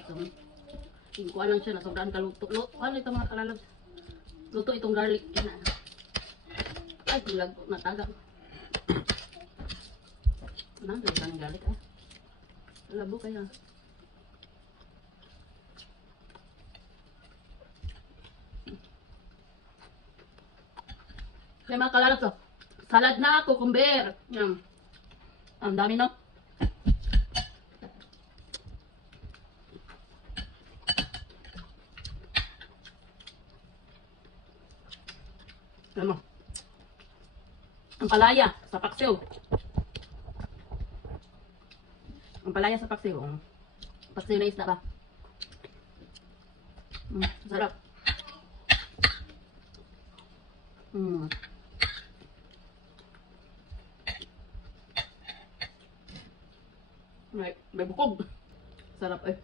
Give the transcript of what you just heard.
kalalabs. Kuha lang siya na sobrang kaluto. Ano ito mga kalalabs? Luto itong garlic. Ay, bilag na taga. Ano, bilag ng garlic eh. Labo kaya. Kaya mga kalalabs, oh. Salad na, cucumber. Yan. Ang dami no? Ano? Ang palaya sa paksiw. Ang palaya sa paksiw. Paksiw na isda ba? Sarap. May bukog. Sarap eh.